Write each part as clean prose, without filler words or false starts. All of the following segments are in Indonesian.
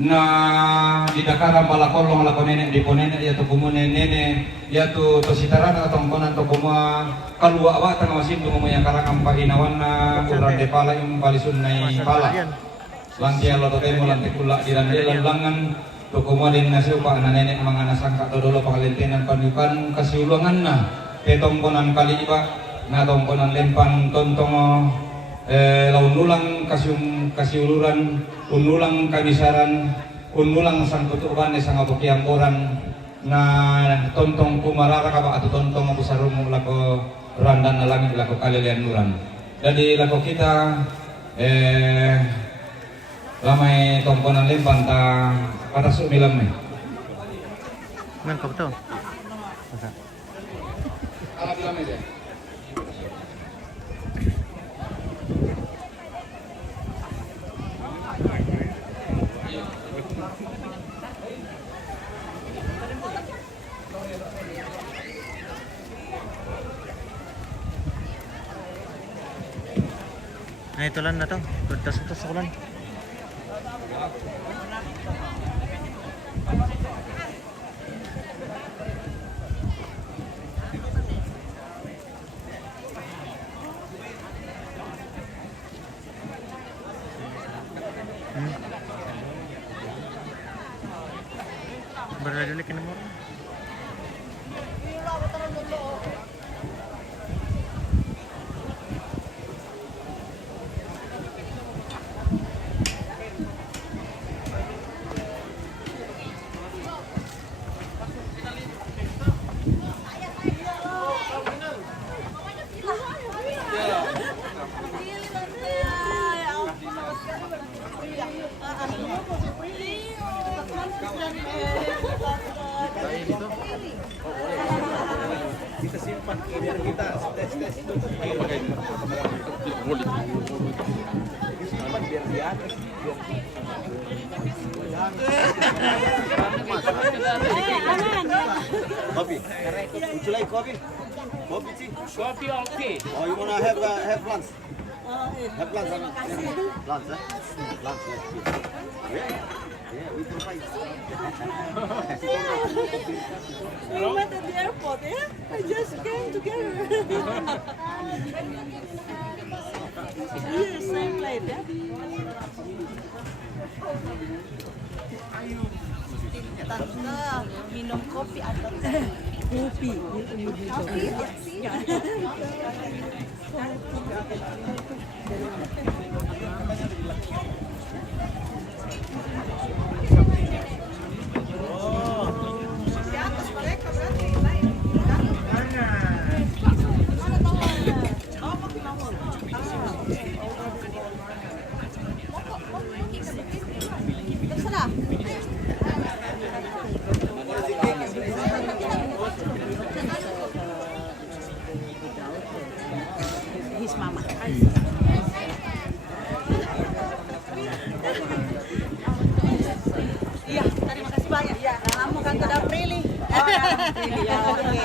na di dakaran palakolong lako nenek di ponene ya to kumune nene ya to sitarana atong konan to kuma kalwa wa tang wasin mo yang karakam pahinawan na urang de pala yung palisun nay pala lantia lo to temo lanti kula dirandelan langan to kumalin na siupa na nenek mga nasangka to dolo pakalintenan panukan kasiulangan na petong konan kali iba na tong konan lempan tontong launulang kasiuluran unulang kamisaran unulang sangkutukan isang abukiang orang na tontong kumarara ka ba atau tontong abusarum lako randan na langit lako kalilian nuran jadi lako kita lamay tongkonan lempan ta para sumilam may man kau betul ala bilang aja. Nah itu lan na to. Tuntas sa kulan. Berlalu kena mo. Kita simpan biar kita tes disimpan biar di atas kopi would you like coffee tea Coffee or tea? oh you wanna have lunch lunch lunch yeah we provide We met at the airport, yeah? I just came together. Here, same flight, yeah? Tante, minum kopi atau Kopi. terserah. His mama. Iya, terima kasih banyak. Ya, kamu kan sudah pilih. Iya, oke.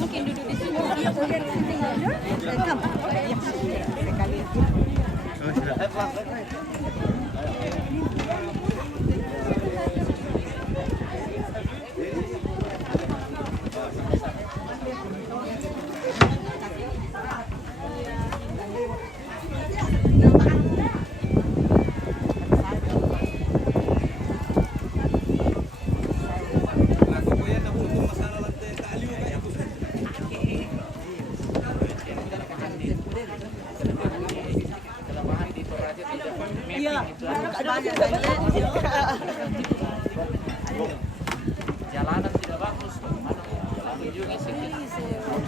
Mungkin duduk di sini. Iya, boleh di sini. Welcome. Iya, sekali. Jalanan tidak bagus. Mana kunjungi sini.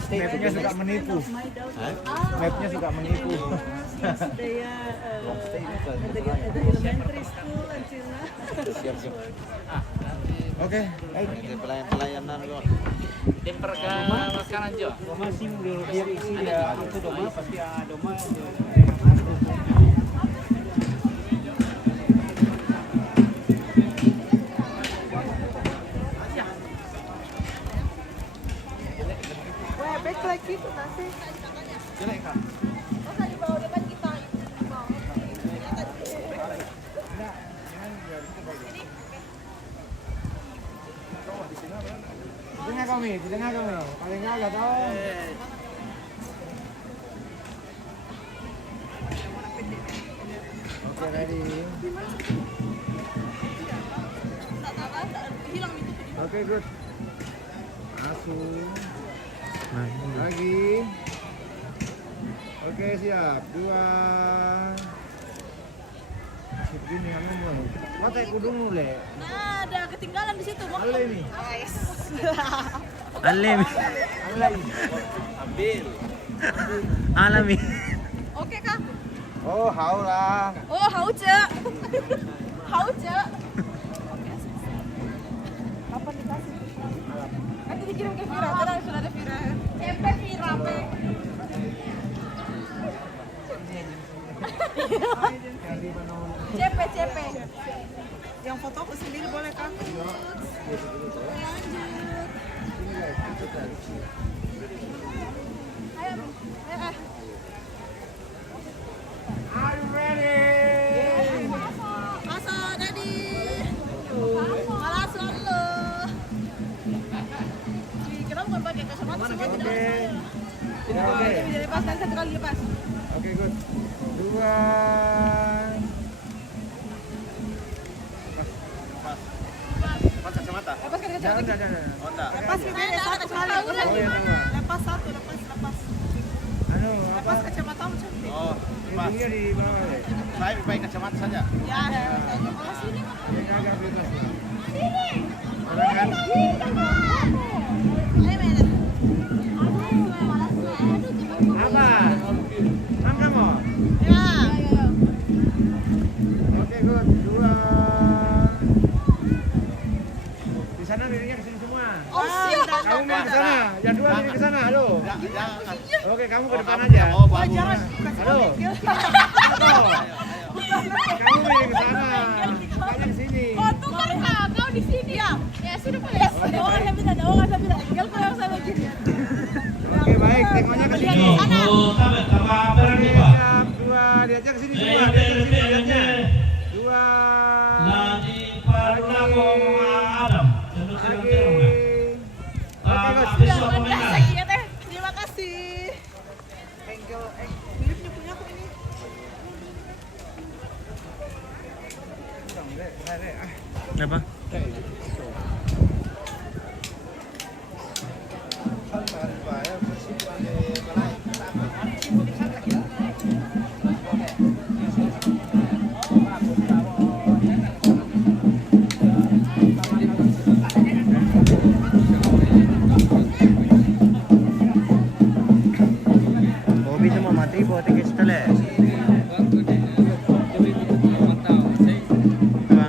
Mapnya suka menipu. Mapnya suka menipu. They are at the elementary school until now. Oke. pelayanan doang. Temper ke makanan jo. Masih biar isi ya aku doma pasti doma. Wah, baik lagi itu nanti. Jelek Kak. Masa di bawah depan kita. kami, di tengah kami. Paling agak tahu. Oke, ready. Hilang itu. Oke, good. Masuk. Nah, Lagi. Oke, siap. 2. Segini aman dong. Pakai kudung dulu, Le. Nah, ada ketinggalan di situ. Ale ini. alim. Ale ini. Alami. Oke, Kak. Oh, hau lah. Oh, hauce. Hauce. Kapan dikasih? Nanti dikirim ke Vira, tenang sudah ada Vira. Cepet Vira, Pe. CP. Yang foto aku sendiri boleh kan? Ayo. Are you ready? Masa, Daddy. Malah selalu. Kenapa bukan pakai kacamata semua tidak Oke. bisa? Oke. Jadi lepaskan satu kali lepas. Oke, good. 2. Lepaskan kacamata. Jangan. Lepas bibirnya satu kali. Oh, ya, tambah. Lepas satu, lepas. Anu, Lepas apa? kacamata macam ini. Ujungnya di bawah, Le. Saya pakai kacamata saja. Ya, kalau sini mah. Yang agak bebas. Sini. Orang kan? Ayo, Medan. Apa? Angka mau? Ya. Oke, good. 2. Di sana dirinya kesini semua. Oh, siap. Kamu main ke sana. Yang 2 diri ke sana. Halo. Jangan. Oke, kamu ke depan aja. Oh, bagus. Jangan. Halo. Halo. Kamu main ke sana. Kakaknya di sini. Oh, tuh kan kau di sini ya. Ya sudah Pak. Oh, saya tidak. Tinggal kau yang saya gini. Oke, baik. Tengoknya ke sini. Oke, siap. 2. Diajak ke sini semua. Diajak ke sini. Lihatnya. 2. Lagi. Oke, guys. Terima kasih. Filipnya punya aku ini. Apa? Hobi semua mati buat tiga setelah. Apa?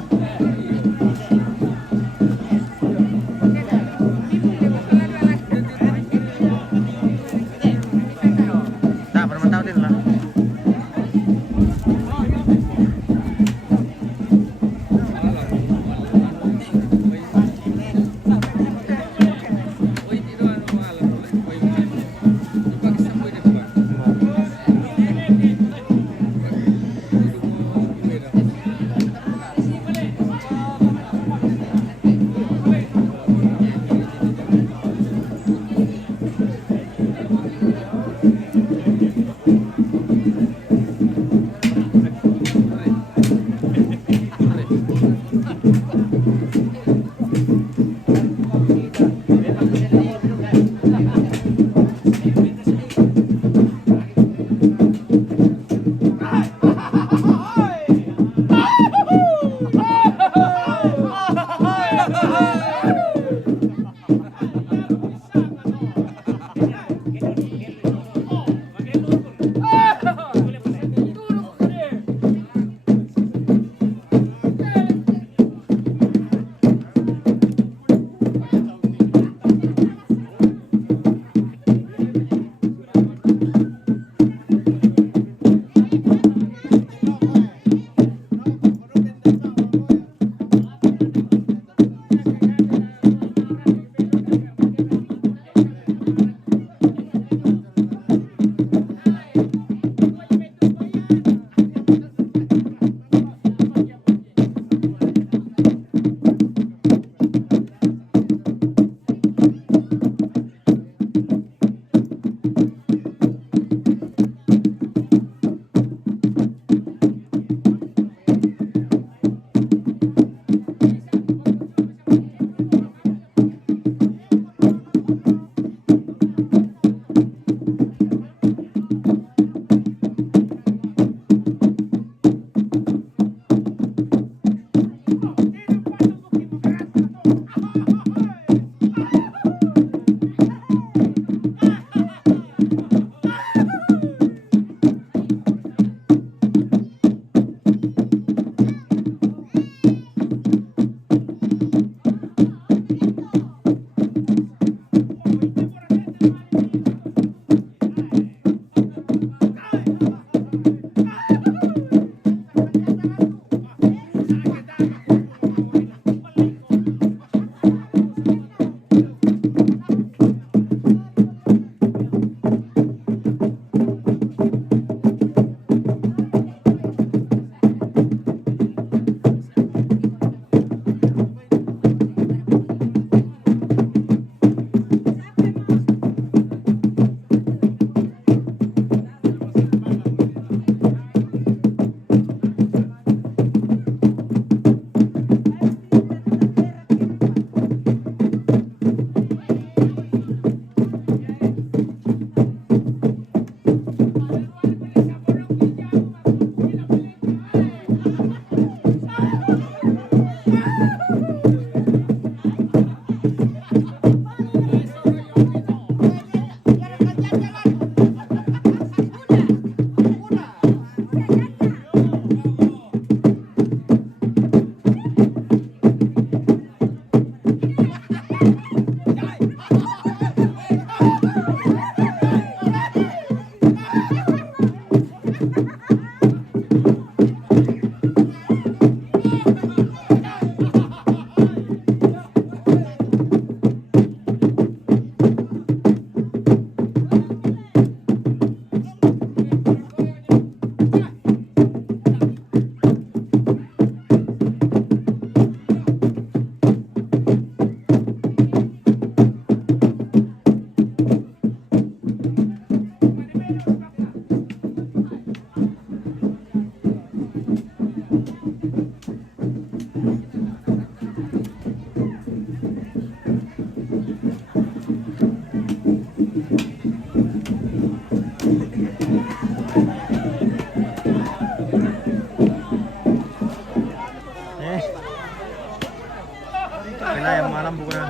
Wala, yang malam bukan.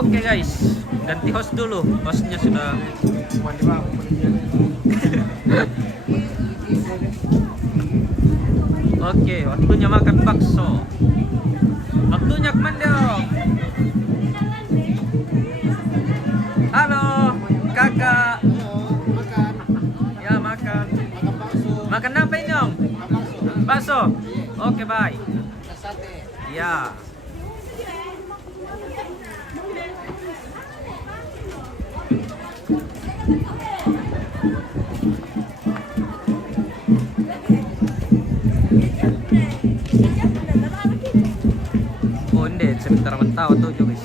Oke guys, ganti host dulu. Hostnya sudah Oke, waktunya makan bakso. Waktunya kemandong. Halo, kakak. Ya makan. Makan apa ini om? Bakso. Oke, bye. Ya. Oh, hindi. Sebentar mentau tuh guys.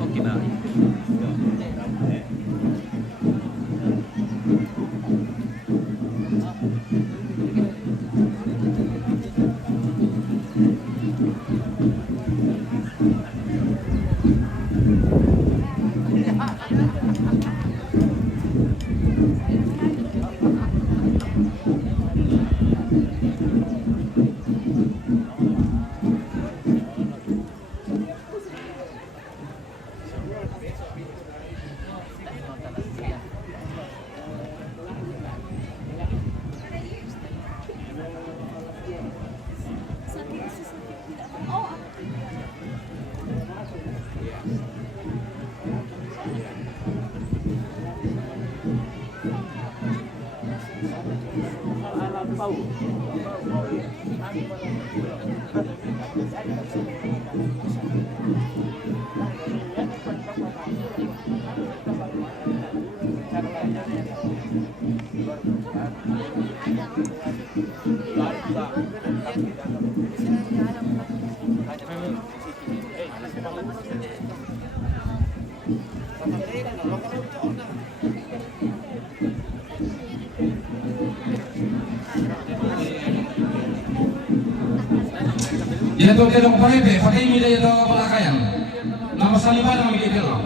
Oke, bye. Ya to dia dong parebe, pakai ini dia to pelakayan. Nama saliban nama dia lo.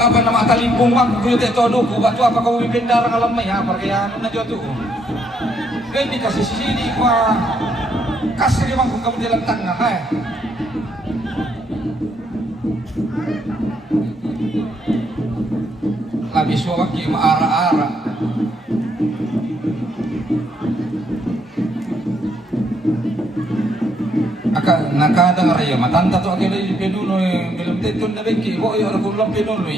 Apa nama talimpung bang? Kuyo te to duku, batu apa kau mimpin darang alam ya? Perkayaan na jo tu. Ini kasih sini kuah kasih dia bang kamu jalan tengah, hai. Labis waki maara-ara. Nakadang raya matanta to agil penuno belum tetun na beki bo yo kulam penuno.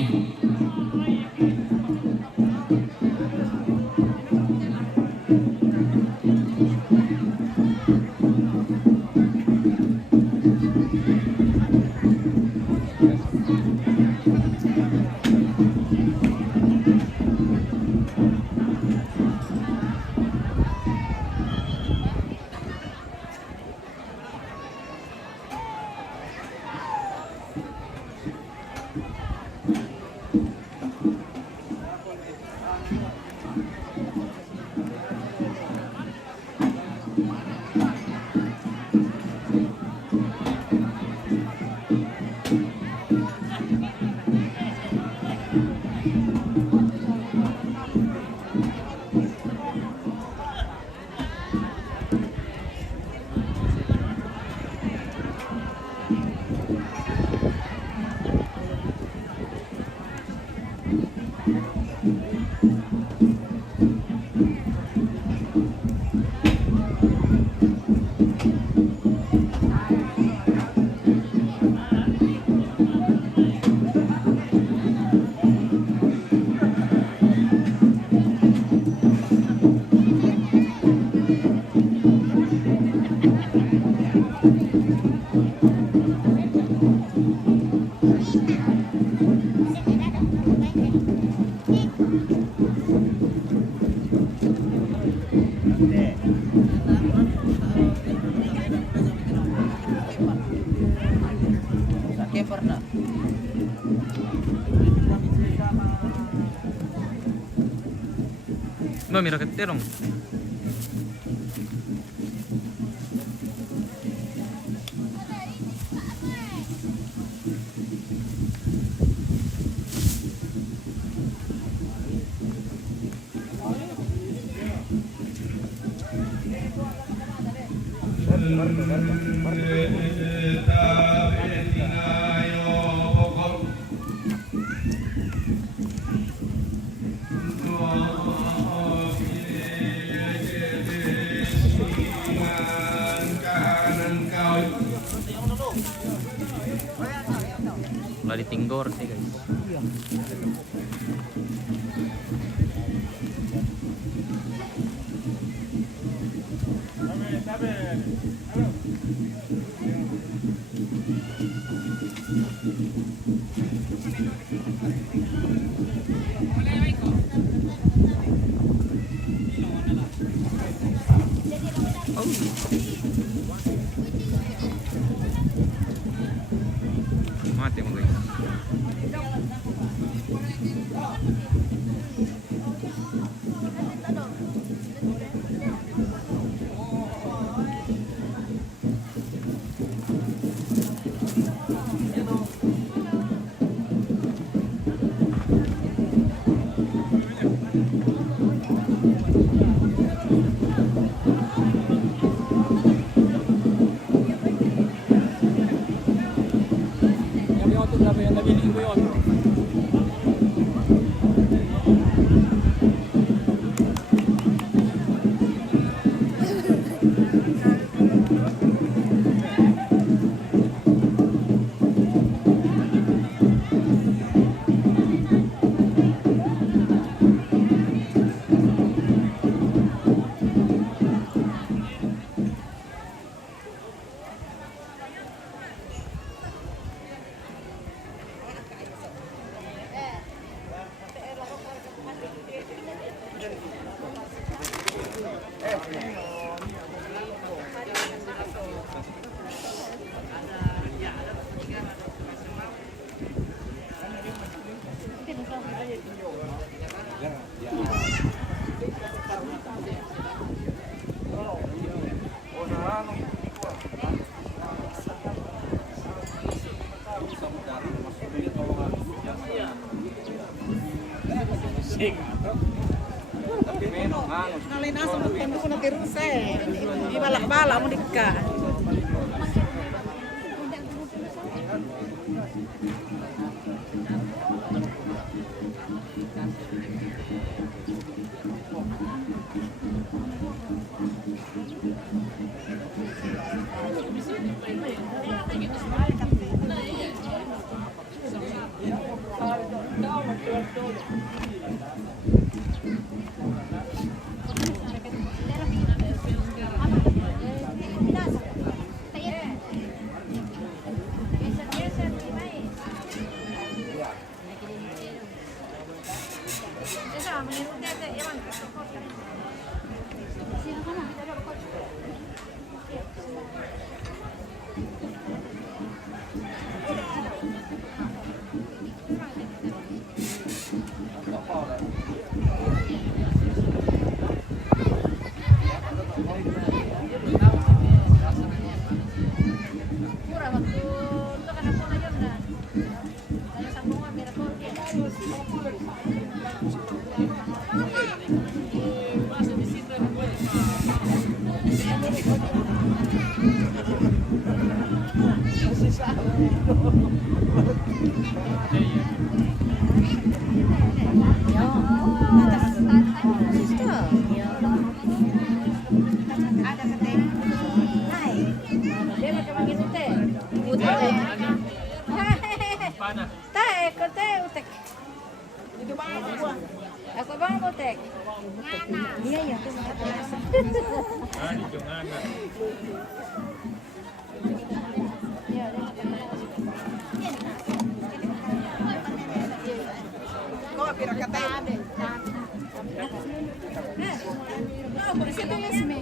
Sakit pernah. Mbak mira ke terong. Lah ditinggor sih guys. Mati mo guys. Nalin asa mo tendo ko na tiruse. Di balak-balak mo dikka. Ako bang butek? Iya ya. Kok pira kata? No, por eso te es me.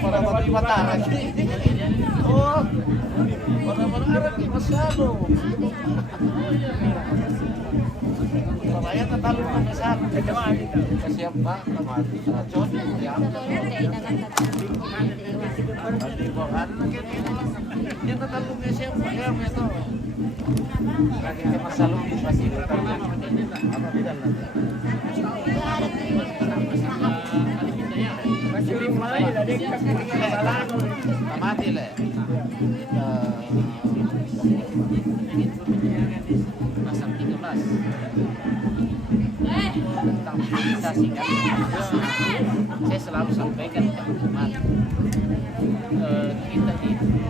Para Batara. Oh, para masyado. Saya tatalo na kasar. Kasi ang ba, kamati. Racon, yan. Yan tatalo niya siya. Kaya mo ito. Lagi ka masalong. Kasi apa bidan na. Kamati le. Pasal 13 tentang mobilisasi kan, saya selalu sampaikan ke teman-teman, kita ini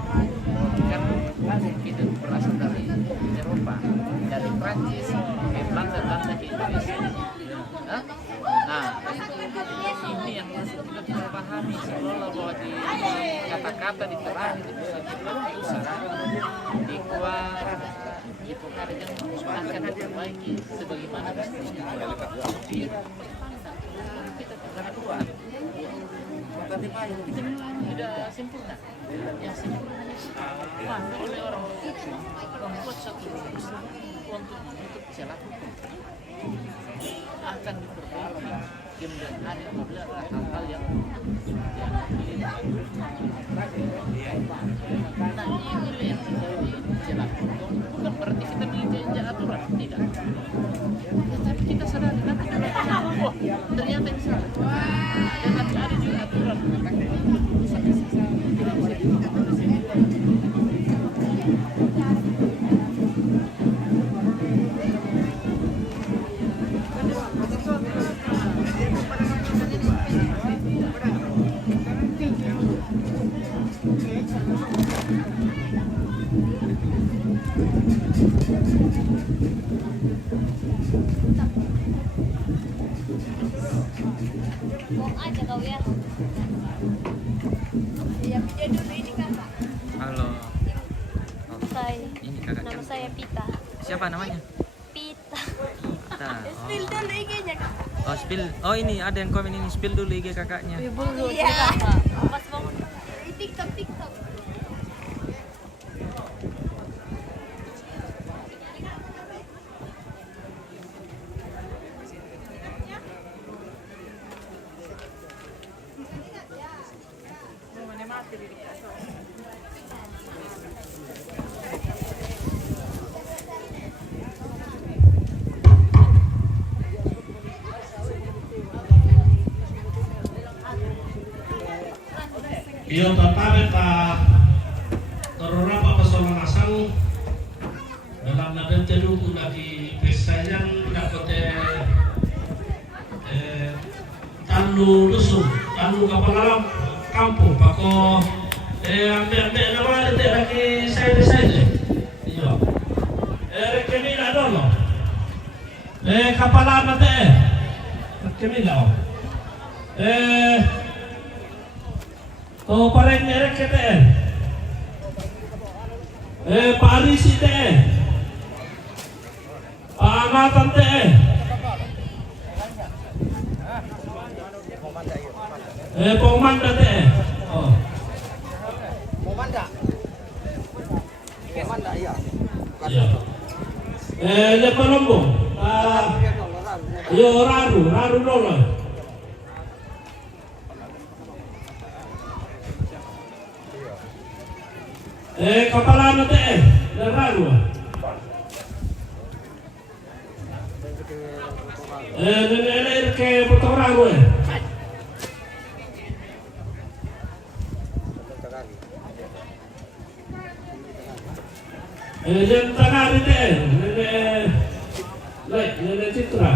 kan kita berasal dari Eropa, dari Prancis, Belanda ke Indonesia. Nah, ini yang kita tidak pahami seolah bahwa di kata-kata di terakhir itu di kuat itu karya akan diperbaiki sebagaimana mestinya. Kita tidak kuat, kita tidak sempurna. Yang sempurna oleh orang membuat satu rumus untuk bisa lakukan akan diperbaiki kemudian hari apabila ada hal-hal yang nah ini yang bisa lakukan. Bukan berarti kita menginjak aturan, tidak. Tetapi kita sadar nanti oh ternyata ini salah. Dan nanti ada juga aturan. Aja kau ya. Ya video dulu ini kakak. Halo. Ini kakaknya. Nama saya Pita. Siapa namanya? Pita. Pita. Spill dulu IG-nya kakak. Oh spill. Oh ini ada yang komen ini spill dulu IG kakaknya. Iya. Pas bangun. TikTok. Iyo tatabe ta tororapa pasolang asang dalam nadan teduku lagi pesayan dapat tandu lusuh tandu kapal kampung pako ambil nama itu lagi saya iyo rekemila dolo kapalan nate rekemila oh pareng merek KTN Pak Arisi TN Pak Angatan TN Pomanda TN oh Pomanda iya Lepalombong yo raru dolo Kapalana TN raru Nenek ke Portoraru Tanah TN Nenek Citra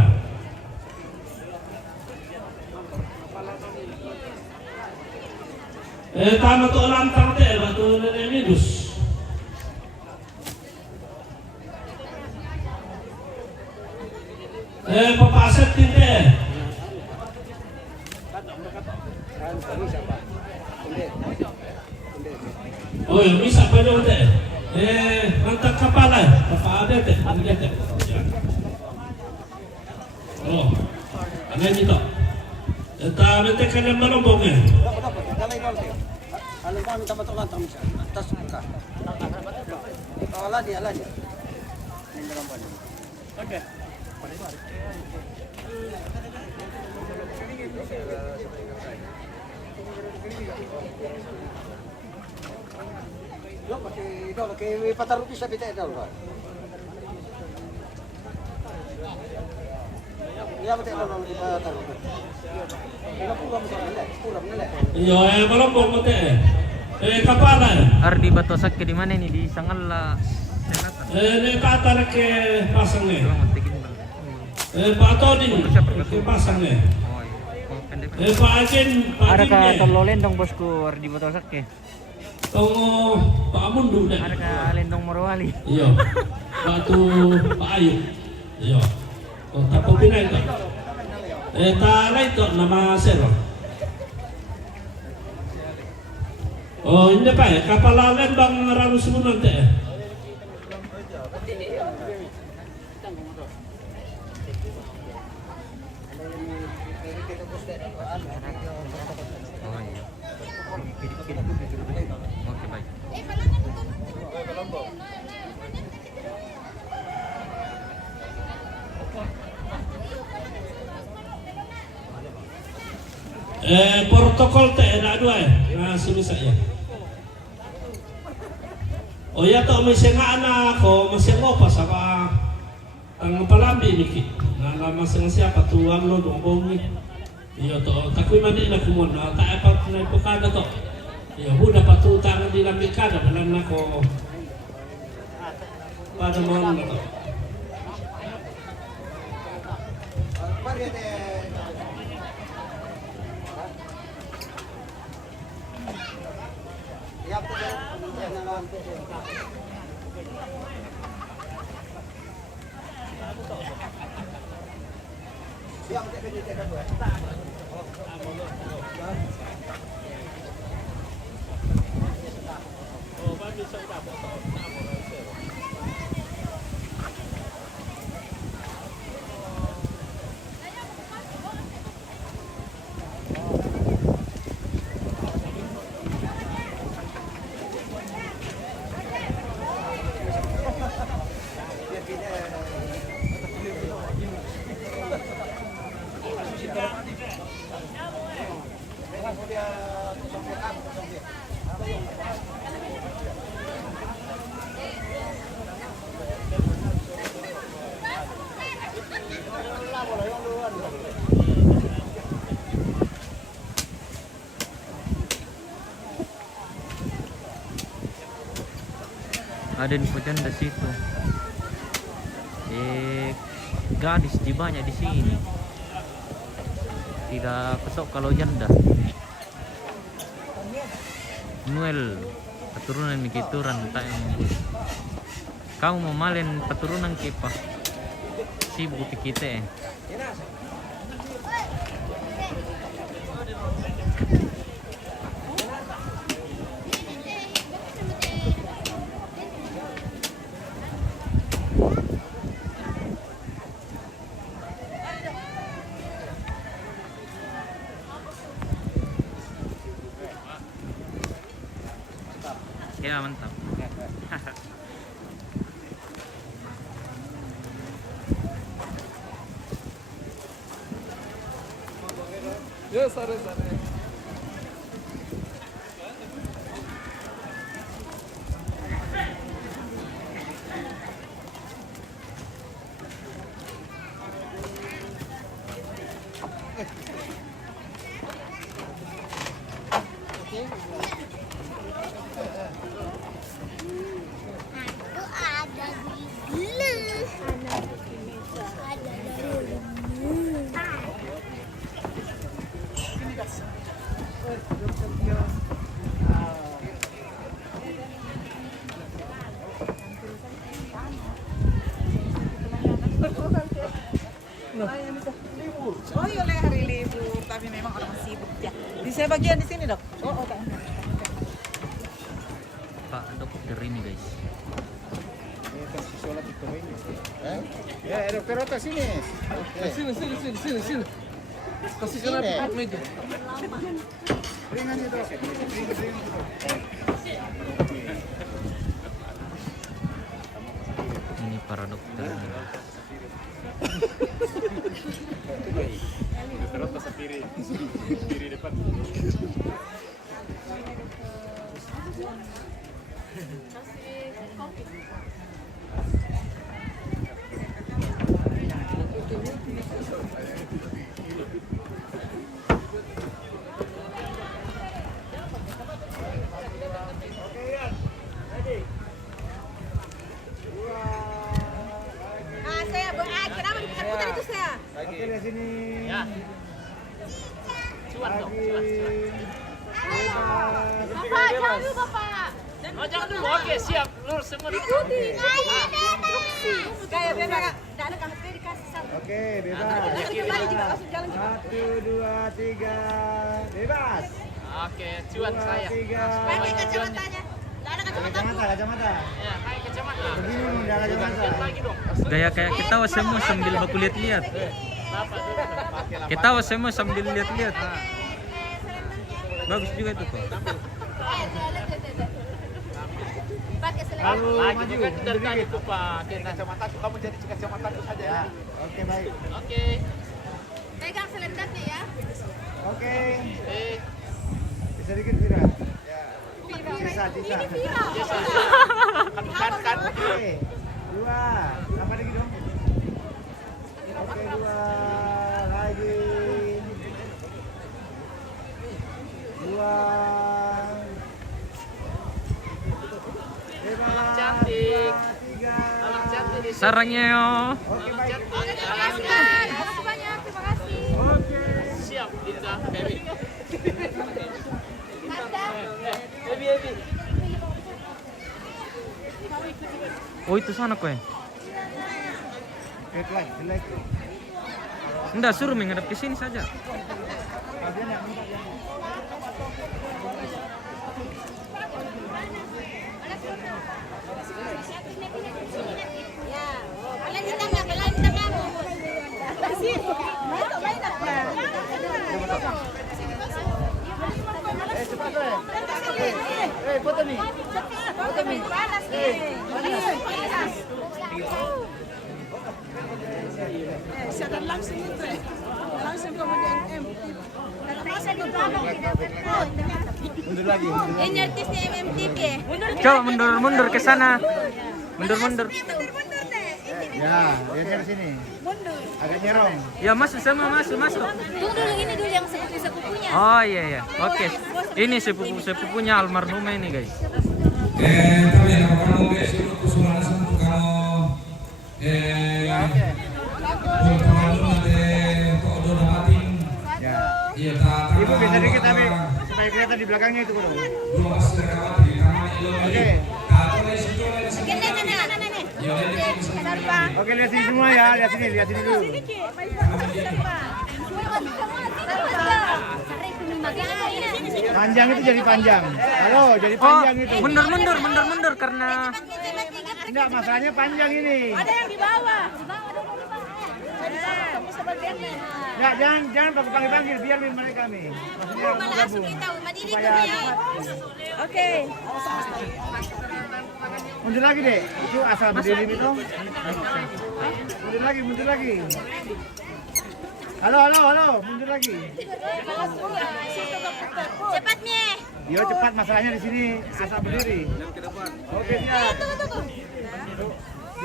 Tanah tu lantang TN atau Nenek Minus Papaset tinte. Oh, ya bisa pa nyo te. Mantap kapala. Papaade te. Oh, ano nito? Ito, mente ka na malumbong eh. Alam ko ang tamatukan tamis. Tas ka. Ala dia. Okay. Lo pakai itu pakai 4 rupiah sabi tayo daw. Ya betul daw di 4 rupiah. Kaya pulang nila. Iyo, malumbong mo te. Kapala. Ardi bato sakit di mana ini di Sangala Selatan. Nekata ke pasang ne. Selamat tingin bang. Pato din ke pasang ne. Oh iya. Oh pendek. Paajin. Ada ka tolo lendong bosku Ardi bato sakit. Tong paamundo deh. Ada ka lendong Morowali. Iyo. Batu paayu. Iyo. Oh, tapo pinay to. Talay to nama sero. Oh, hindi pa eh. Kapalalan bang ramus mo nanti eh? Oh iya. Oke baik. Protokol teh ada dua ya. Nah, suruh saya. O ya to may singa anak ko, masingo pa sa ang palambi niki. Na naman siya patuang lo dong ni. Iyo to, takoy man din ako na tae pa na ipukada to. Iyo huda patutang din ang mikada balan nako. Para mo na to. Ada nih pejanda situ. Gadis di banyak di sini. Tidak ketok kalau janda. Noel keturunan mikituran tak yang kau mau malen keturunan kipa sibuk kita. Ya mantap. Ya, sare. Oh iya lah hari libur, tapi memang orang sibuk ya. Di saya bagian di sini dok. Oh, tak. Pak dokter ini guys. Ya, dokter Oto sini. Sini. Kasih sana tempat meja. Ringan itu. Ini para dokter ini. Saya kenapa diputar itu saya? Oke, di sini. Ya. Cuan dong, cuan. Bapak, jangan dulu Bapak. Oh, jangan dulu. Oke, siap. Lurus semua. Kayak memang tidak ada kamar dikasih satu. Oke, bebas. Kembali juga langsung jalan. 1, 2, 3. Bebas. Oke, cuan saya. 3. Pakai kacamatanya. Tidak ada kacamata. Kacamata. Ya, pakai kacamata. Begini, tidak ada kacamata. Lagi dong. Gaya kayak ketawa semua sambil baku lihat-lihat. Ketawa semua sambil lihat-lihat. Bagus juga itu kok. Pakai selera. Lagi juga dari tadi tuh Pak. Kacamata kamu jadi kacamata saja ya. Oke, baik. Oke. Pegang selendangnya ya. Oke. Eh, Bisa dikit tidak? Sisa. kan. Oke. 2. Tambah lagi dong. Oke, 2. Lagi. 2. Bebas. Cantik. 3. Anak cantik. Sarangnya yo. Oke, baik. Terima kasih banyak. Terima kasih. Oke. Siap, Dinda. Baby. Baby. Oh itu sana kue. Like. Enggak, suruh menghadap ke sini saja. Cepat deh. Foto nih. Panas nih. Saya langsung itu. Langsung kemudian MTV. Mundur lagi. Ini artisnya MMTV. Coba mundur ke sana. Mundur. Ya, lihatnya di sini. Agak nyerong. Ya masuk semua masuk. Tunggu dulu, ini dulu yang sepupu-sepupunya. Oh iya. Oke. Ini sepupunya almarhumah ini guys. Tapi apa kamu besok kusulan untuk kamu pengalaman dari Kodon Hatim. Ya. Iya tak. Ibu bisa dikit tapi supaya kelihatan di belakangnya itu bro. Belum masuk ke kamar di kamar itu. Oke. Oke, lihat sini semua ya, lihat sini dulu. Panjang itu jadi panjang. Halo, jadi panjang itu. Mundur karena Enggak, masalahnya panjang ini. Ada yang di bawah. Ya, jangan panggil biar mereka nih. Maksudnya gabung. Supaya cepat. Oke. Mundur lagi deh. Itu asal berdiri itu. Mundur lagi. Halo, mundur lagi. Cepatnya. Yo cepat, masalahnya di sini asal berdiri. Oke, siap.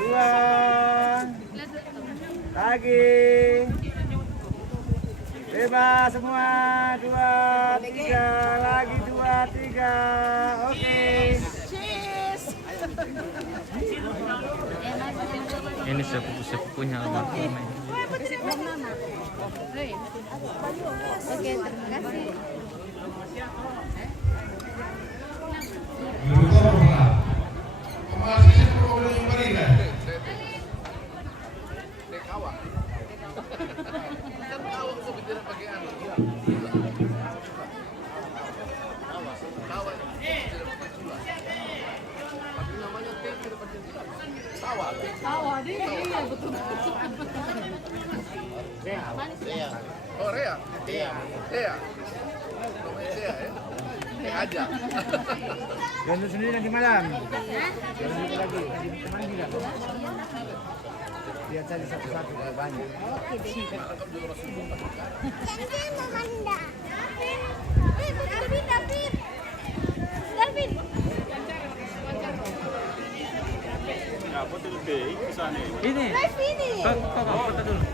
2. Lagi. Bebas semua. 2, 3. Lagi 2, 3. Oke. ini sepupunya almarhumah. Oke, terima kasih. Oh, Rea. Iya. Namanya Rea ya. Aja. Ganti sendiri nanti malam. Ganti lagi. Teman bilang. Lihat saja satu-satu banyak. Ini. Kak, foto dulu.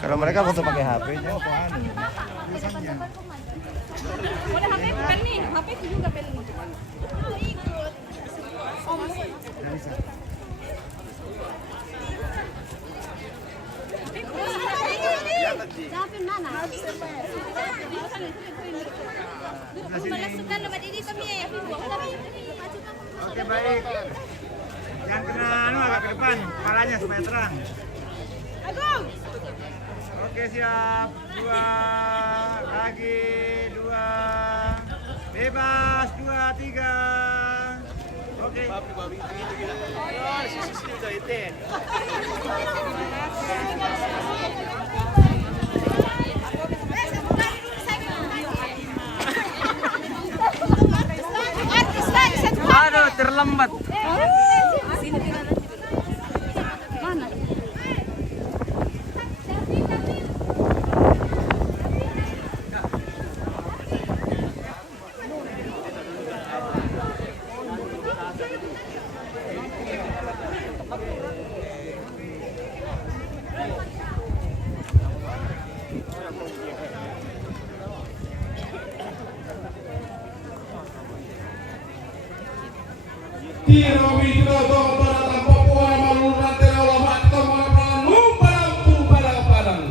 Kalau mereka foto pakai HP, Udah HP pen nih, HP ku juga pen nih. Dapat mana? Memasukkan nama diri kami ya. Oke, baik. Jangan kena agak ke depan, kepalanya supaya terang. Agung. Oke, siap. 2 lagi, 2 bebas, 2, 3. Oke. Aduh, terlambat. Tiro mitra dong para Papua malungan tera ulama teman pelanung padang.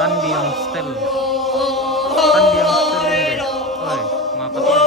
Tandiang Stel. Tandiang Stel ini. Oi, maaf ya.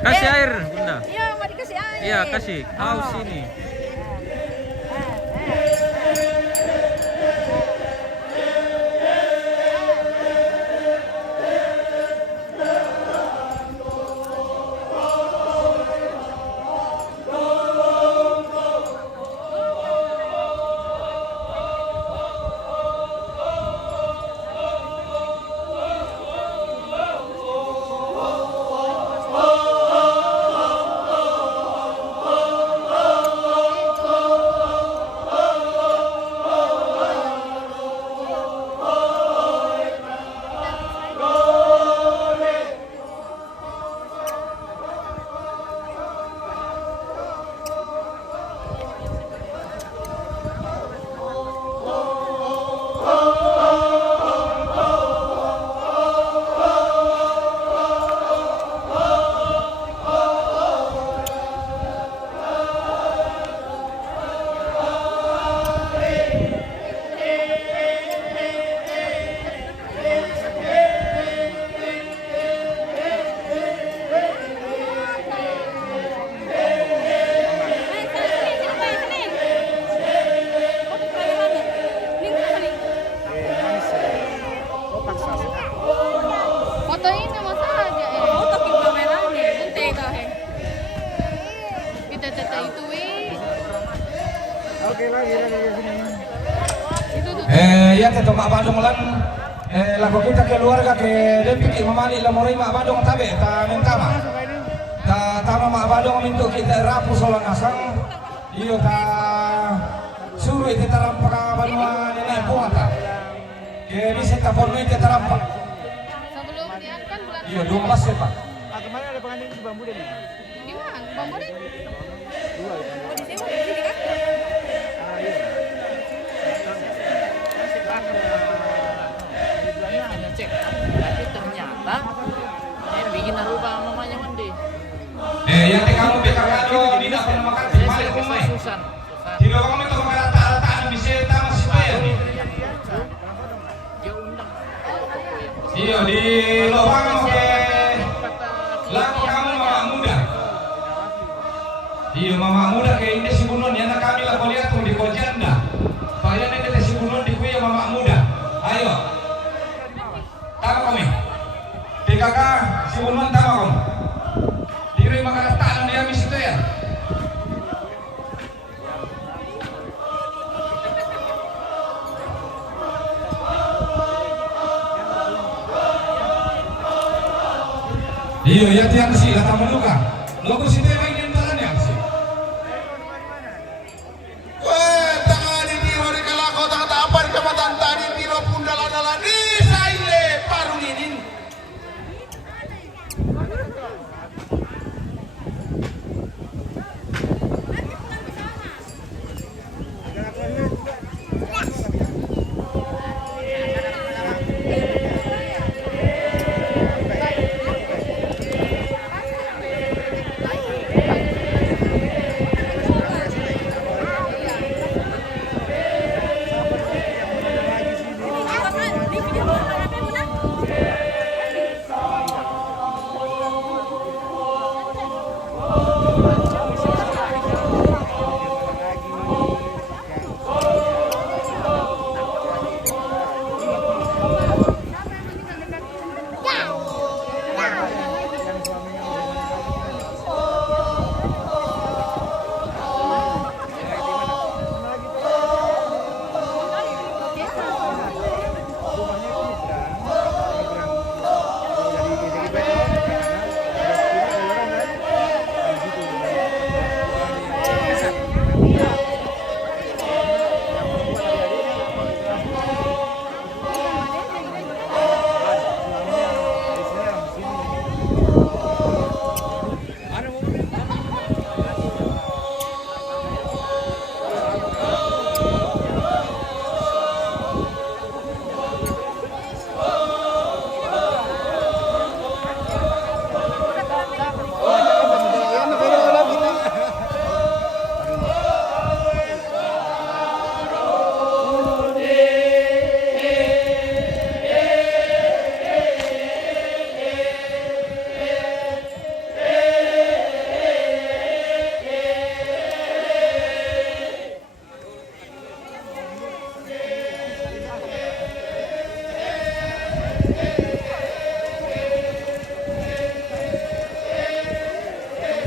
Kasih air, Bunda. Iya, mau dikasih air. Iya, kasih. Haus ini. Fotoin sama saja ya. Oh, tapi kameranya. Ente kahe. Kita teta itu Oke, lagi di sini. itu tuh. Ya teto mak badong lan lagu kita keluarga ke depik mamali la morai mak badong tabe ta mentama. Ta tama mak badong mintu kita rapu solang asang. Iyo ta suruh itu tarampak banua nenek puata. Ke bisa ta porno itu tarampak. Sebelum diangkat bulan Iyo 12 ya Pak. Ah, kemarin ada pengantin di Bambu deh. di mana? Bambu deh. Dua. Oh, di sini, di sini kan? Tujuannya hanya cek, tapi ternyata bikin rubah mamanya mandi. Yang di kamu PKK lo tidak pernah makan Saya balik sih kumai. Susan. Di lubang itu makan rata-rata di seta masih bayar nih. Dia undang toko yang Iya di lubang oke. Laku kamu mama muda. Iya mama muda kayak ini si bunon ya nak kami lah kau lihat tuh di Kojanda. Saya nih kita si bunon di kuya mama muda. Ayo. Tahu kami. PKK si bunon tahu kamu. Diri makan rata di habis itu ya. Iya, ya tiang sih, kata menuka. Logo sih dia main jalan yang sih. Weh, tangan di tiro di kalako, tangan tapar kecamatan tadi tiro pundalan-dalan di saile paruninin.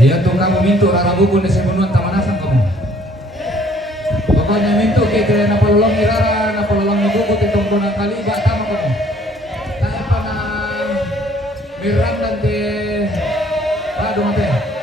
Iya tuh kamu mintu rara buku di sebunuan tamanasan kamu. Pokoknya mintu kita napalolong irara, napalolong buku di tongkona kali tama kamu. Saya panah miram dan teh. Aduh mate.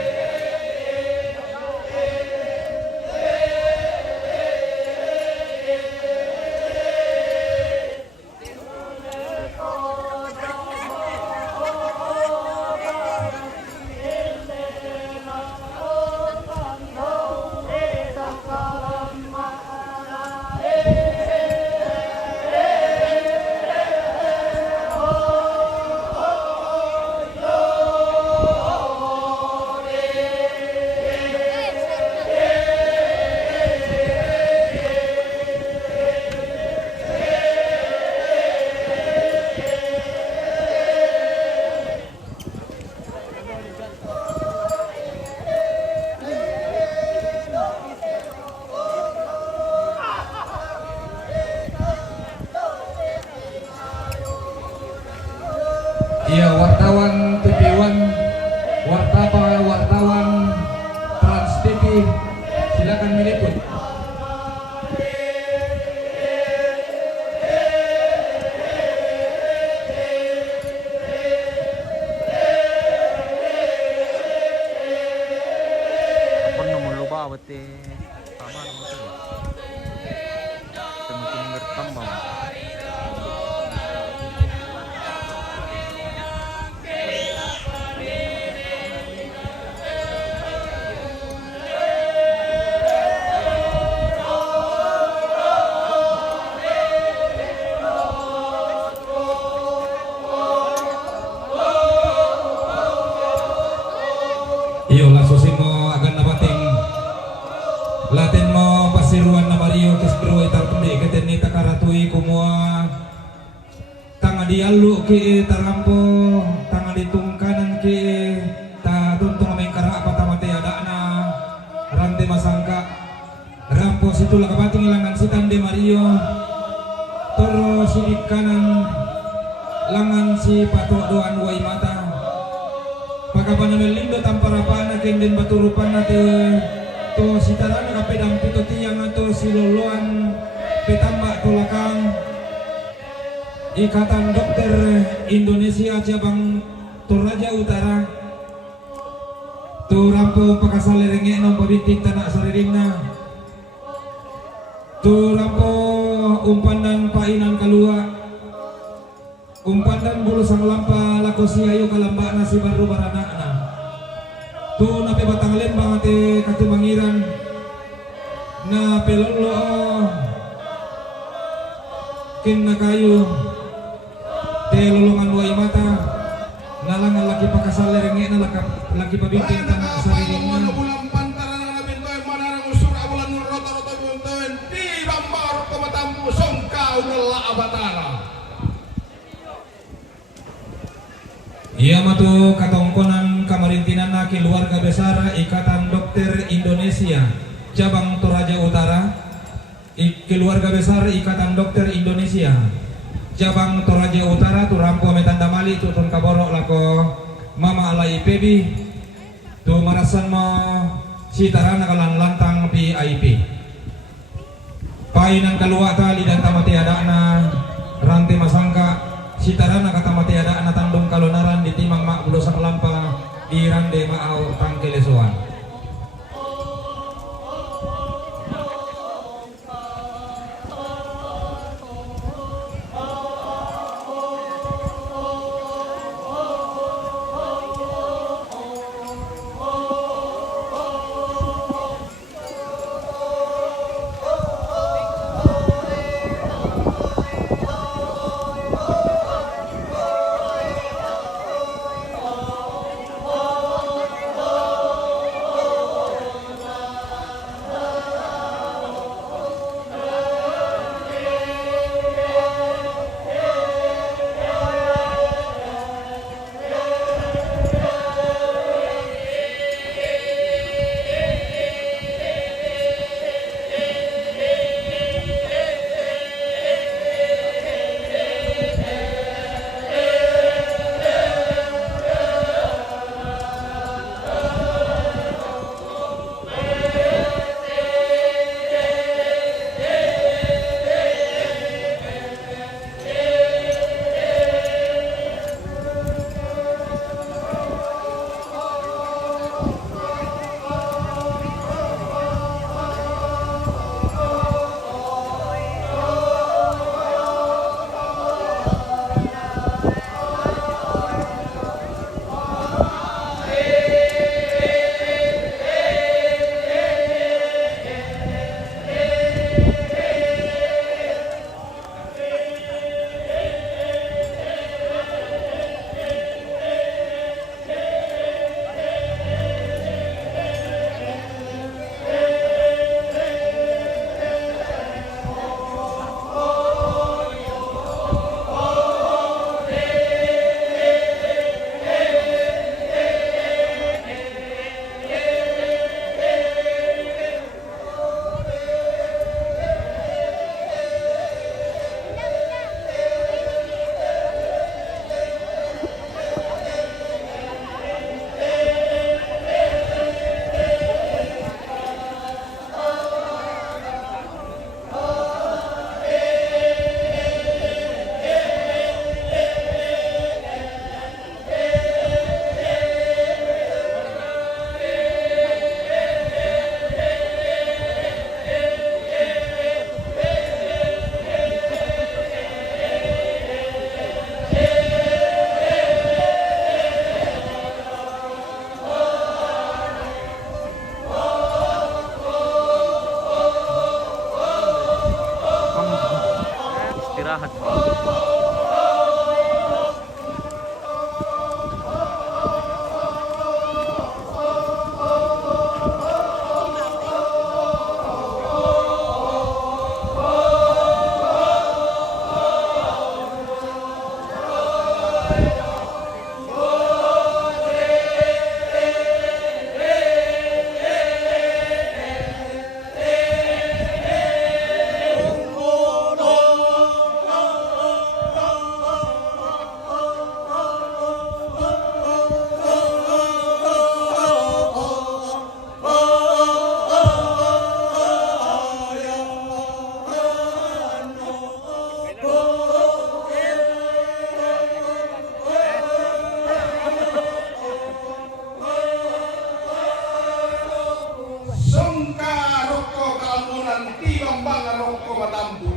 Iya, wartawan TV1, wartawan Trans TV, silakan meliput. Apa nomor lupa bete sama nomor itu. Semakin bertambah. Iyo langsung mo agan nabating Latin mo pasiruan na Mario Kespiro itar pendi keten ni takaratui kumua tanga dialu ki tarampo tanga ditungkanan ki ta tuntung ameng kara apa tamate ada na rante masangka rampo situ lakabating ilangan sitan de Mario toro sidik kanan langan si patok doan wai mata pagkapan namin lindo tamparapana kendin baturupan natin to si tarana kapedang pito tiyang ato si loloan petamba tulakang Ikatan Dokter Indonesia cabang Toraja Utara tu rampo pakasalerenge nong pabintik tanak sariringna tu rampo umpandan painan kalua umpandan bulu sang lampa lako siayo kalamba nasi baru baranakna tu nape batang lembang ate katumangiran na pelolo kin na kayu te lolongan wai mata nalangan laki pakasalerenge na laki pabinting tanak sariringna bulan pantaran na bintoy manarang usur abulan rota-rota bintoy di bambar pematampu songkau nela abatara. Ia matu katongkonan kamarintinan na keluarga besar Ikatan Dokter Indonesia cabang Toraja Utara keluarga besar Ikatan Dokter Indonesia cabang Toraja Utara tu rampo metanda mali tu ton kaborok lako mama alai pebi tu marasan mo si tarana kalan lantang PIP painan kalua tali dan tamati adana rantai masangka si tarana kata mati ada anak tandung kalonaran di timang mak bulu sak lampa di rande maau tangkelesoan. istirahat. Songka roko kalamunan tiwang banga roko matambu.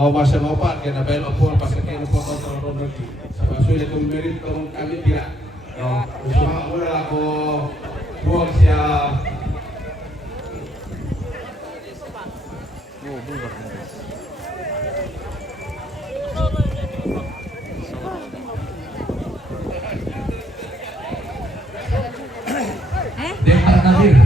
Oh, masa lopat kena bayar opor pas kena opor kontrol lagi. Sama sudah kembali tolong kami tidak. No, usaha udah aku buang siap. Bubar na guys. Dekat Nadir.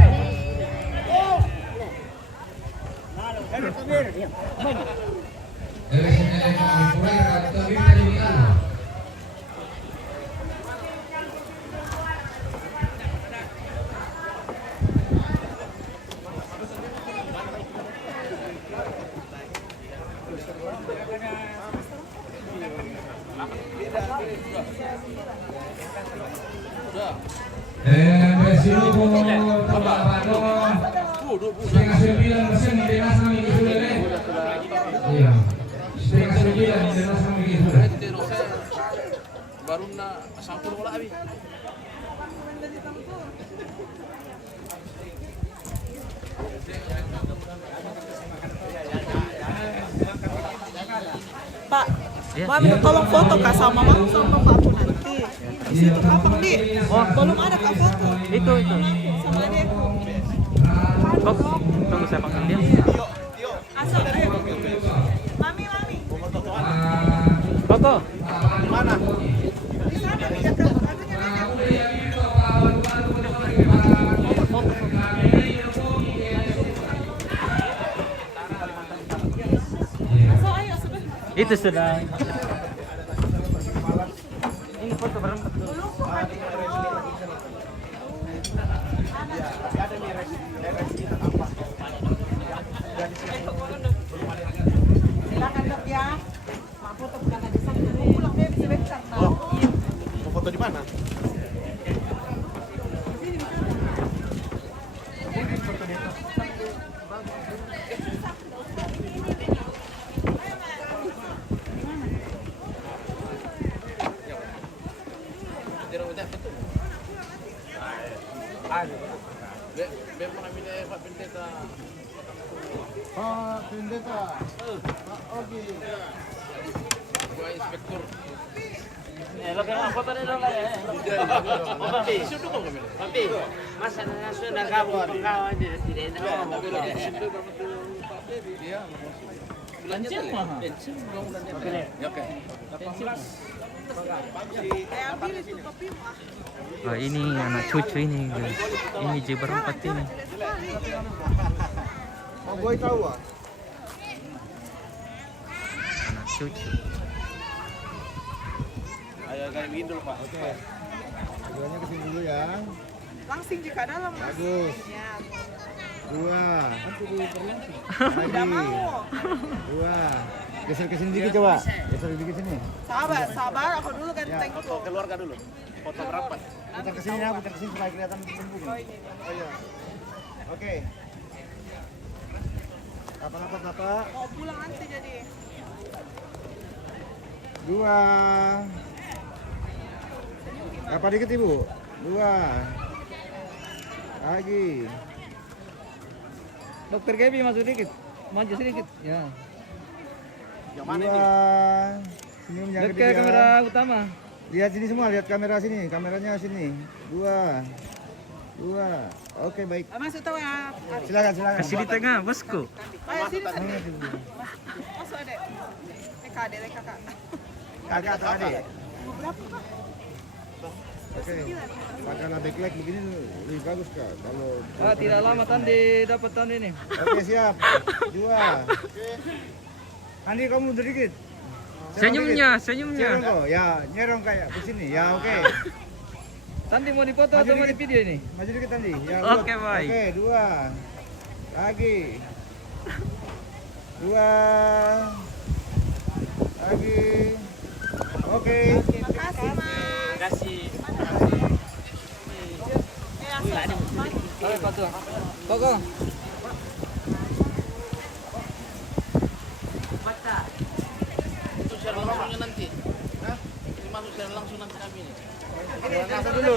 Setengah 9 mesin di Denas kami sudah deh. Iya. Setengah 9 di Denas kami sudah. Baru na sampul wala abi. Pak, Mami tolong foto kak sama mama sama bapak aku nanti. Di situ kapang di. Oh, belum ada kak foto. Itu. Sama adekku. Kok tunggu saya panggil dia. Asal. Mami. Foto. Mana? Di sana di dekat. Katanya nenek. Itu sudah. Ini foto berempat dulu. Silakan dok ya. Mak foto bukan aja sampai pulang deh bisa bentar. Mau foto di mana? Pak Pendeta. Oke. Gua inspektur. Lo kena foto deh dong ya. Papi, sudah kok kami. Papi, masa nasional kamu kawan tidak enak. Dia Bensin mah. Bensin dong bulannya. Oke. Oh, ini anak cucu ini guys. Ini J berempat ini. Mau gue tahu ah. Anak cucu. Ayo kayak begini dulu Pak. Oke. Duanya kesini dulu ya. Langsing jika dalam. Bagus. Ya. 2. Tidak mau. 2. Geser ke sini dikit coba. Geser dikit sini. Sabar, aku dulu kan Ya, tengok. foto keluarga dulu. Foto berapat. Putar ke sini ya, putar ke sini supaya kelihatan tumbuh. Oh iya. Oke. Apa-apa Bapak? Mau pulang nanti jadi. 2. Apa dikit Ibu? 2. Lagi. Dokter Gaby masuk dikit. Maju sedikit. Ya. Yang mana ini? Senyum yang Dekat ke kamera utama. Lihat sini semua, lihat kamera sini. Kameranya sini. 2. Oke, baik. Masuk tahu ya. Silakan. Kasih di tengah, bosku. Ayo sini sini. Masuk adek. Adek kakak. Kakak atau adik? Berapa kak? Oke. Makalah backlight begini lebih bagus Kak. Kalau Tidak lama Tandi dapat tahun ini. Oke, siap. 2. Andi kamu mundur dikit. Senyumnya. Nyerong kok. Ya, nyerong kayak ke sini. Ya, oke. Tandi mau dipoto atau mau di video ini? Maju dikit Andi. Ya, Oke, baik. Oke, 2. Lagi. 2. Lagi. Oke. Makasih mas. Kasih. Oke, patuh. Koko. Itu share langsungnya nanti. Hah? Ini masuk share langsung nanti kami ini. Masuk dulu.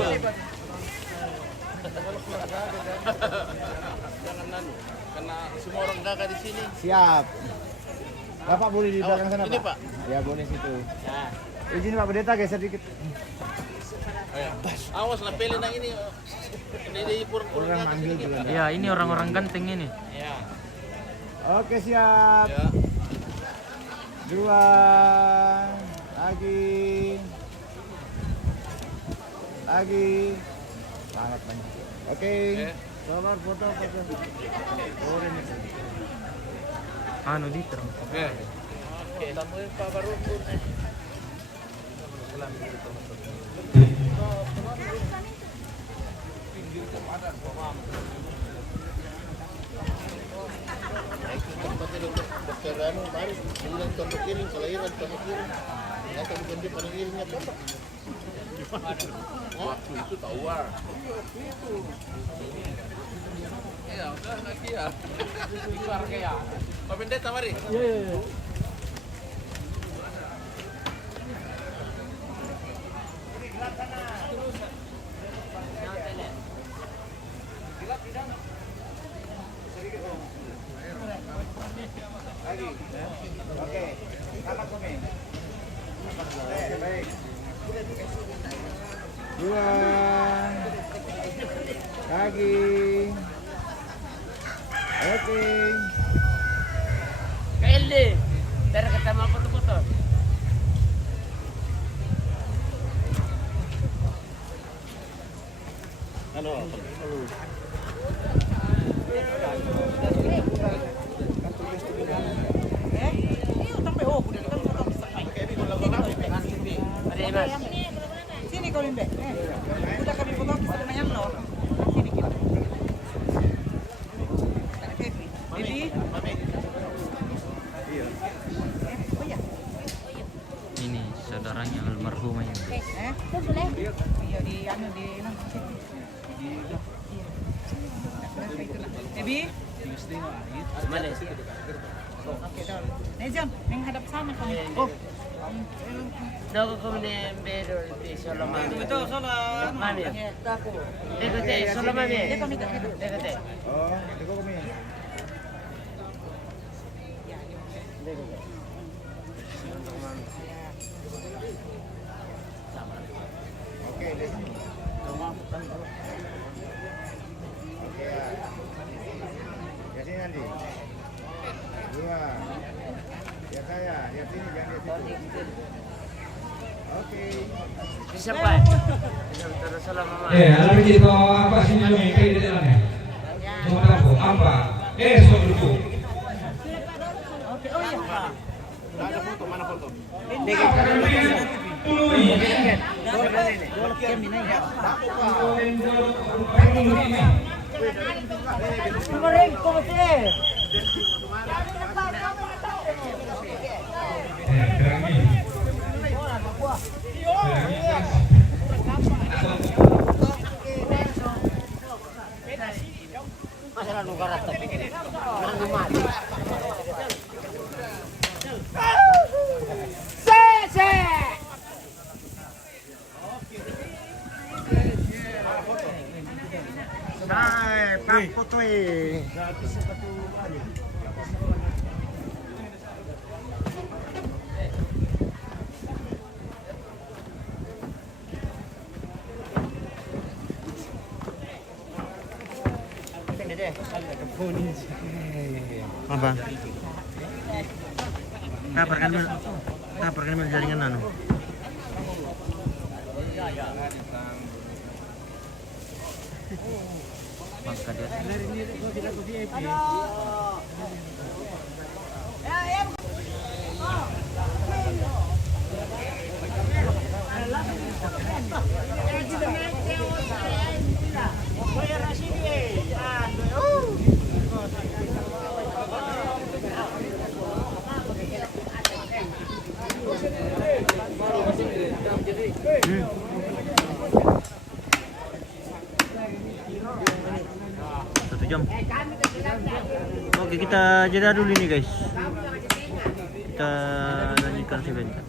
Jangan nanu, karena semua orang gagah di sini. Siap. Bapak boleh di belakang sana, Ini, Pak? Pak. Ya, boleh situ. Ya. Izin Pak Pendeta geser dikit. Awas lah pelin yang ini. Ini purun-purun Orang gagah manggil sedikit. juga. Ya, ini orang-orang ganteng ini. Ya. Oke, siap. Ya. 2. Lagi. Sangat banyak. Oke. Sabar foto. Boleh nih. Anu di terang. Oke. Tamuin Pak baru. Dokter anu baru bilang contoh kirim kelahiran contoh kirim. Ya tapi ganti pada kirimnya contoh. Waktu itu tahu ah. Ya udah lagi ya. Keluarga ya. Pak Pendeta mari. Iya. Lagi. Oke. Sama kami. Oke, baik. 2. Lagi. Oke. KLD. Dari ketemu foto-foto. Halo. Ini utang PO, udah kita panas. Sini kau Limbe. Udah kami foto sama yang lo. Sini kita. Bibi. Oh ya. Ini saudaranya almarhumah ini. Iya di anu di Bibi. Mana? Oke, dah. Nejon, menghadap sana kami. Oh. Daw ko ni Bedo di Solomon. Betul, salah. Mami. Dekote Solomon. Dekote. Oh, itu kami. Oke, deh. Oke ya. Ya sini nanti. Dua. Ya saya, ya sini jangan di situ. Oke. Bisa pa. Terus Solomon. Alam kita apa sih yang kayak di dalamnya? Cuma tahu apa? Sok dulu. Oke, oh iya. Ada foto, mana foto? Masalah lugar atas. Mati. Dai, pak foto eh. Apa? Kapan kan jaringan anu? Bangka dia. Satu jam. Oke, kita jeda dulu nih guys. Kita lanjutkan sebentar.